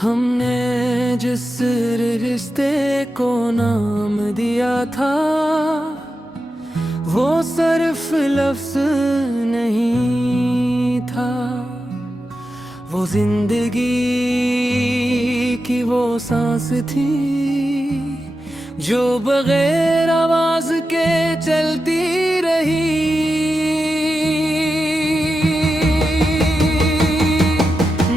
हमने जिस रिश्ते को नाम दिया था वो सिर्फ लफ्ज नहीं था, वो जिंदगी की वो सांस थी जो बगैर आवाज के चलती रही।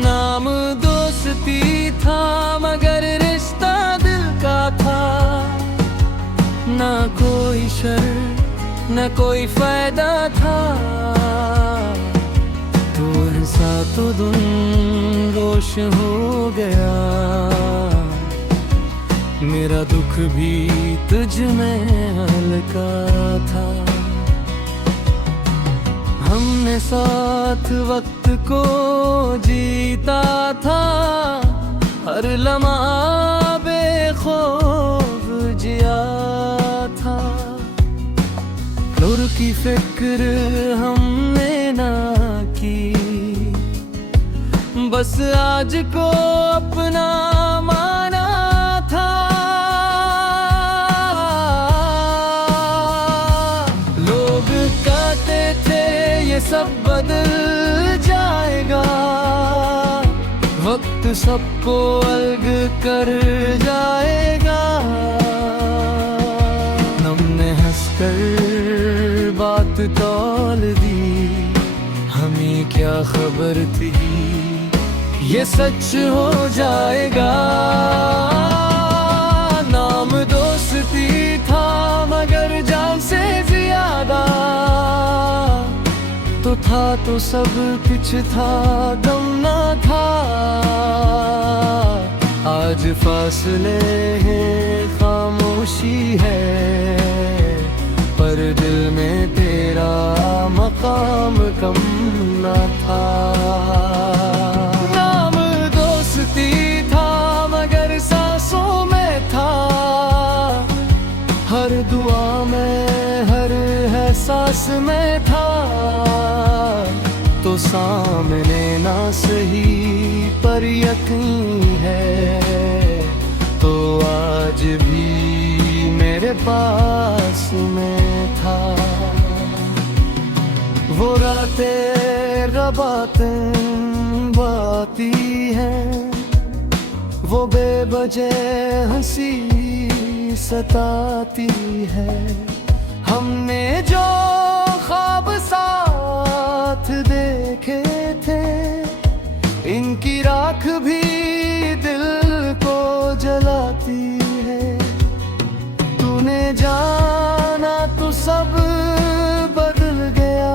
नाम दोस्ती था मगर रिश्ता दिल का था, ना कोई शर्त न कोई फायदा था। तू हंसा तो दिन रोश हो गया, मेरा दुख भी तुझ में हल्का था। हमने साथ वक्त को जीता था, हर लम्हा बेखौफ जिया था। नूर की फिक्र हमने ना की, बस आज को अपना माना था। लोग कहते थे ये सब बदल जाएगा, वक्त सबको अलग कर जाएगा। हमने हंसकर बात तौल दी, हमें क्या खबर थी ये सच हो जाएगा। नाम दोस्ती था मगर जान से ज्यादा तो था, तो सब कुछ था गम ना था। आज फासले हैं खामोशी है, पर दिल में तेरा मकाम कम ना था। नाम दोस्ती था मगर सांसों में था, हर दुआ में हर एहसास में था। तो सामने ना सही पर यकीन है, तो आज भी मेरे पास में था। वो रातें रबातें बाती हैं, वो बेवजह हंसी सताती है। हमने जो ख्वाब साथ देखे थे, इनकी राख भी दिल को जलाती है। तूने जाना तो सब बदल गया,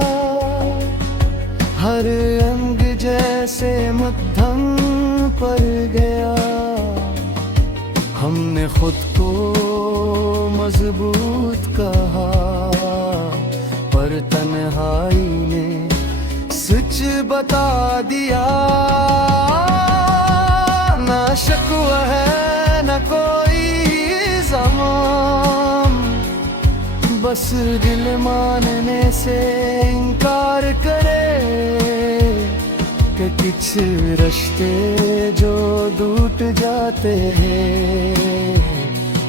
हर अंग जैसे मध्यम पर गया। हमने खुद को मजबूत कहा, पर तन्हाई ने सच बता दिया। ना शिकवा है न कोई ज़माम, बस दिल मानने से इनकार करे कि कुछ रिश्ते जो टूट जाते हैं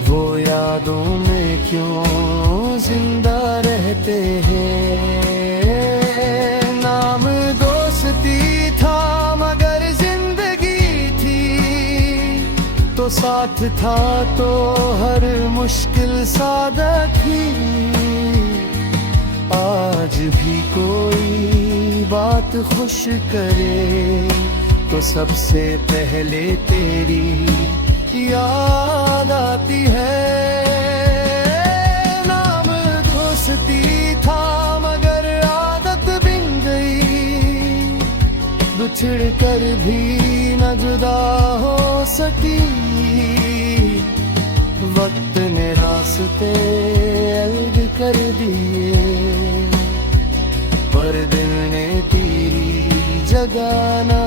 वो यादों में क्यों जिंदा रहते हैं। नाम दोस्ती था मगर जिंदगी थी, तो साथ था तो हर मुश्किल सादा थी। आज भी कोई बात खुश करे तो सबसे पहले तेरी याद आती है। नाम दोस्ती था मगर आदत बिन गई, बिछड़ कर भी न जुदा हो सकी। वक्त ने रास्ते अलग कर दिए, पर दिल ने तेरी जगह ना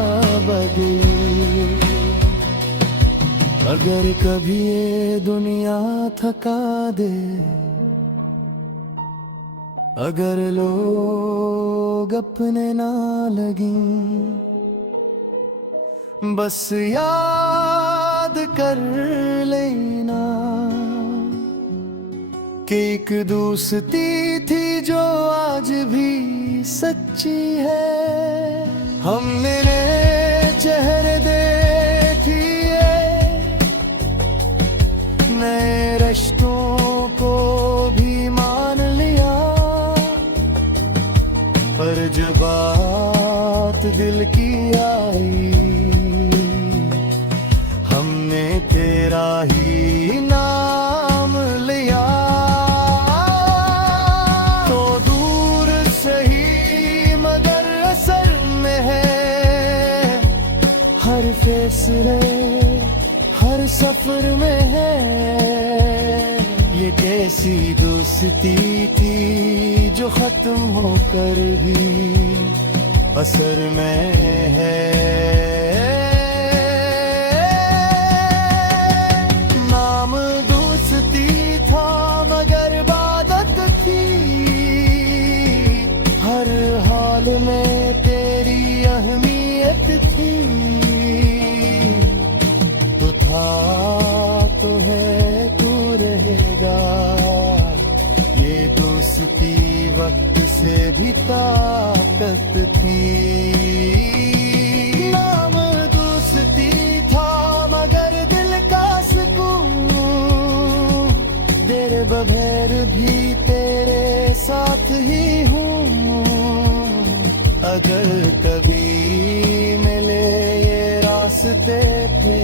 बदली। अगर कभी ये दुनिया थका दे, अगर लोग अपने ना लगें, बस याद कर लेना कि एक दोस्ती थी जो आज भी सच्ची है। हमने नए चेहरे देखिए, नए रिश्तों को भी मान लिया, पर जब बात दिल की आई, हमने तेरा ही नाम लिया। तो दूर सही मगर असर में है, हर फैसले हर सफर में है। ये कैसी दोस्ती थी जो खत्म होकर भी असर में है। नाम दोस्ती था मगर इबादत थी, हर हाल में तेरी अहमियत थी। तू था तो है तू रहेगा, ये दोस्ती वक्त से भी ताकत थी। नाम दोस्ती था मगर दिल का सुकून, तेरे बगैर भी तेरे साथ ही हूँ। अगर कभी मिले ये रास्ते पे,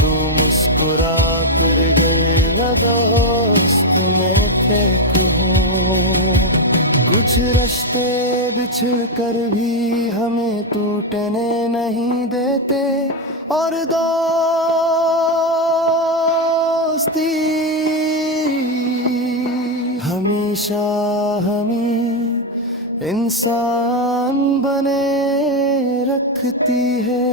तू मुस्कुरा कर गएगा दोस्त मैं फेंक हूँ। कुछ रास्ते बिछड़ कर भी हमें टूटने नहीं देते, और दोस्ती हमेशा हमें इंसान बने रखती है।